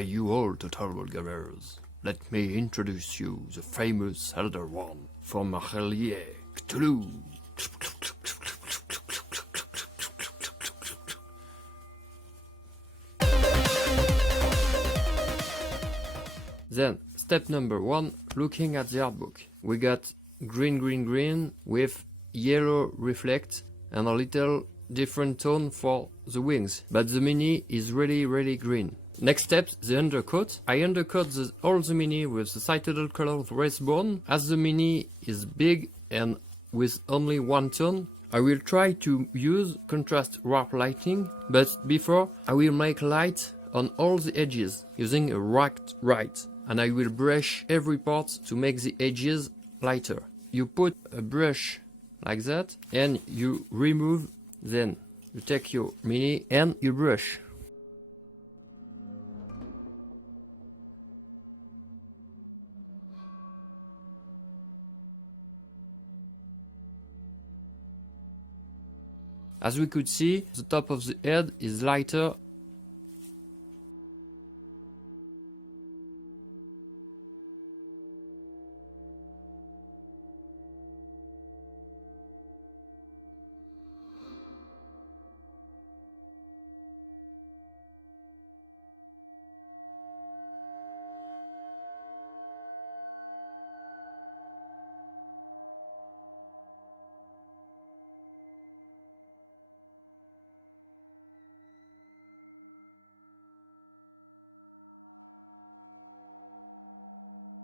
Hi you all tutorial gamers. Let me introduce you the famous Elder One from Marelier, Cthulhu. Then, step number 1, looking at the art book. We got green with yellow reflect and a little different tone for the wings, but the mini is really green. Next step, the undercoat. I undercoat all the mini with the Citadel color of Raceborn. As the mini is big and with only one tone, I will try to use contrast warp lighting, but before I will make light on all the edges using a racked right, and I will brush every part to make the edges lighter. You put a brush like that and you remove, then you take your mini and you brush. As we could see, the top of the head is lighter.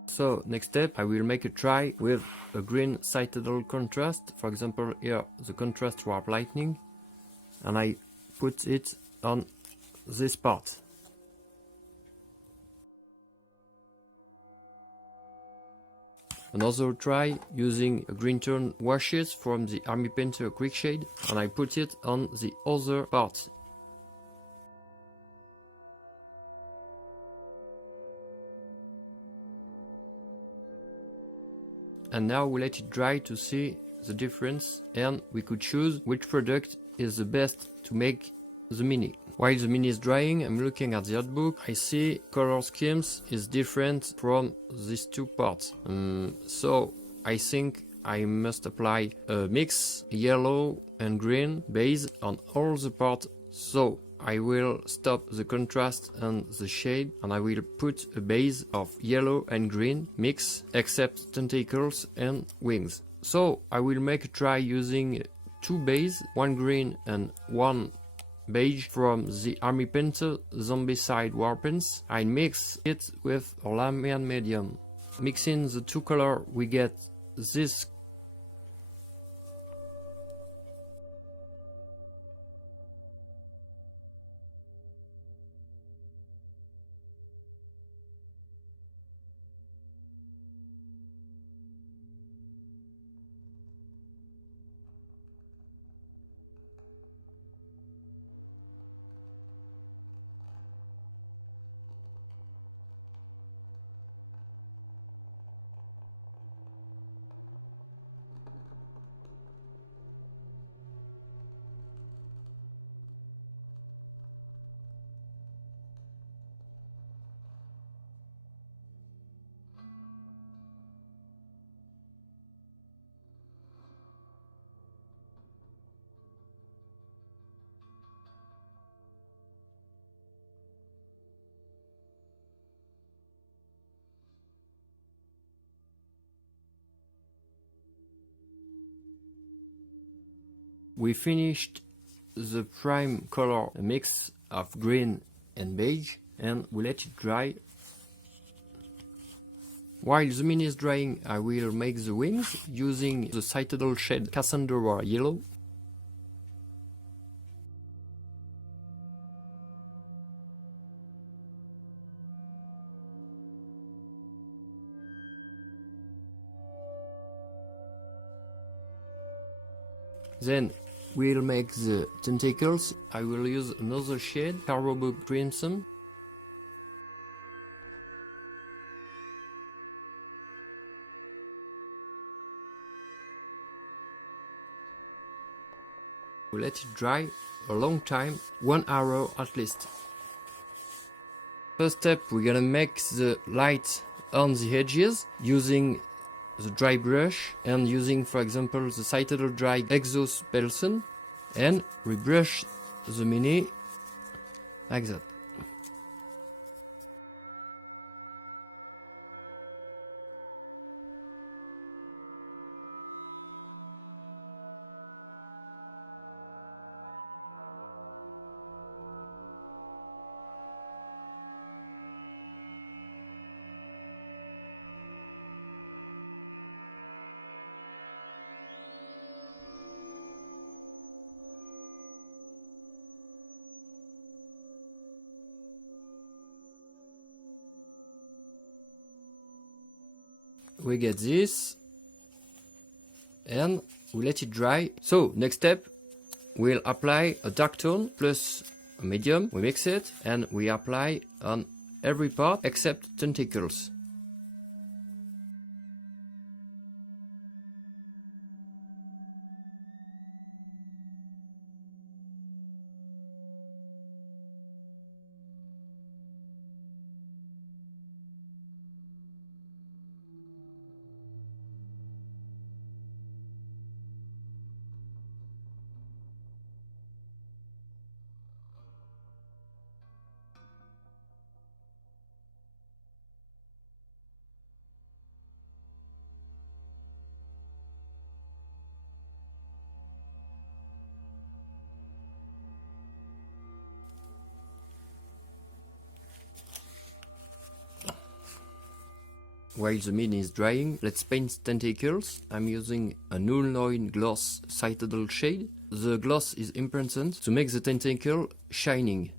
So next step, I will make a try with a green Citadel contrast. For example, here the contrast warp lightning, and I put it on this part. Another try using a green tone washes from the Army Painter Quick Shade, and I put it on the other part. And now we let it dry to see the difference, and we could choose which product is the best to make the mini. While the mini is drying, I'm looking at the artbook. I see color schemes is different from these two parts. So I think I must apply a mix yellow and green base on all the parts. So I will stop the contrast and the shade, and I will put a base of yellow and green mix, except tentacles and wings. So I will make a try using two base, one green and one beige from the Army Painter Zombicide Warpens. I mix it with a Lamian medium. Mixing the two colors, we get this. We finished the prime color mix of green and beige, and we let it dry. While the mini is drying, I will make the wings using the Citadel shade Cassandra yellow. Then we'll make the tentacles. I will use another shade, Carrobo Crimson. We let it dry a long time, 1 hour at least. First step, we're gonna make the light on the edges using the dry brush and using, for example, the Cthulhu dry exhaust person, and we brush the mini like that. We get this and we let it dry. So next step, we'll apply a dark tone plus a medium, we mix it and we apply on every part except Tentacles. While the mini is drying, let's paint Tentacles. I'm using a null oil gloss Citadel shade. The gloss is important to make the tentacle shining.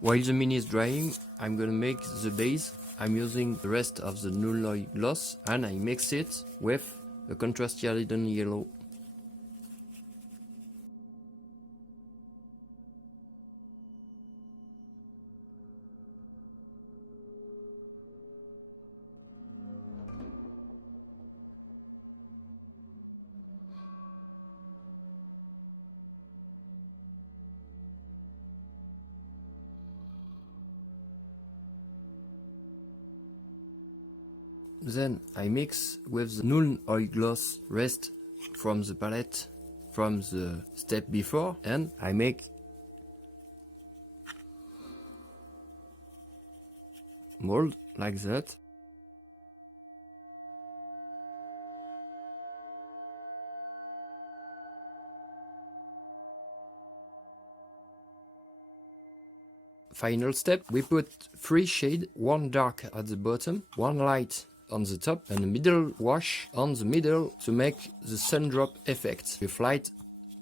While the mini is drying, I'm gonna make the base. I'm using the rest of the null oil gloss and I mix it with a contrast iodine yellow. Then I mix with the null oil gloss rest from the palette from the step before and I make mold like that. Final step, we put 3 shades, one dark at the bottom, one light on the top and a middle wash on the middle to make the sun drop effect with light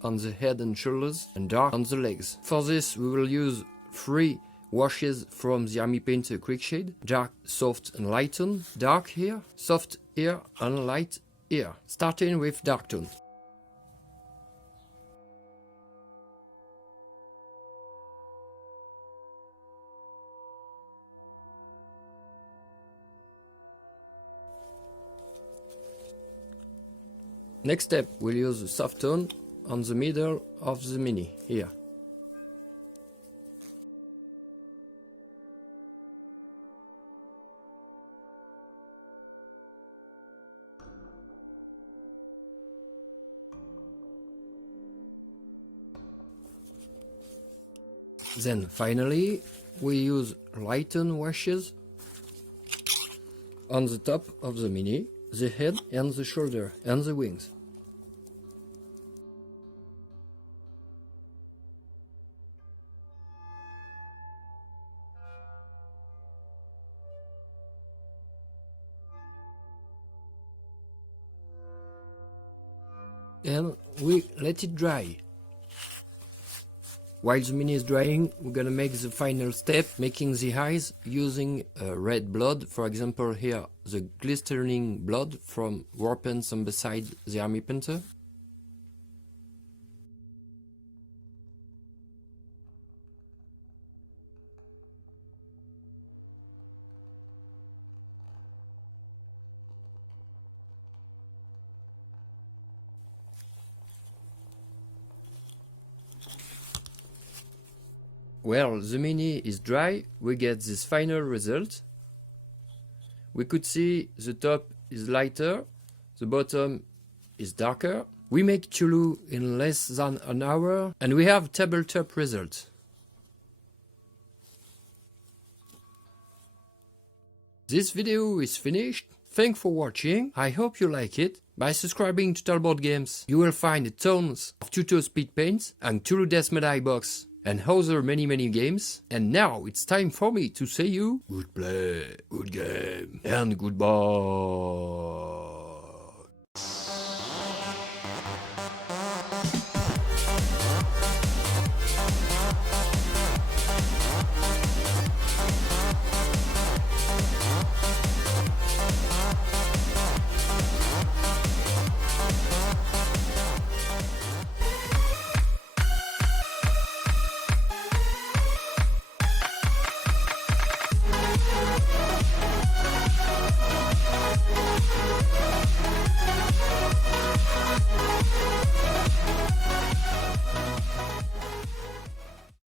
on the head and shoulders and dark on the legs. For this we will use 3 washes from the Army Painter Quick Shade, dark, soft and light tone, dark here, soft here and light here, starting with dark tone. Next step, we'll use a soft tone on the middle of the mini, here. Then finally, we use lighten washes on the top of the mini, the head and the shoulder and the wings. And we let it dry. While the mini is drying, we're gonna make the final step, making the eyes using red blood. For example, here the glistening blood from weapons on beside the Army Painter. Well, the mini is dry, we get this final result. We could see the top is lighter, the bottom is darker. We make Cthulhu in less than an hour and we have tabletop result. This video is finished. Thanks for watching. I hope you like it. By subscribing to Total Board Games, you will find tons of TUTO speed paints and Cthulhu Death Medaille box and other many games. And now it's time for me to say you good play, good game, and goodbye.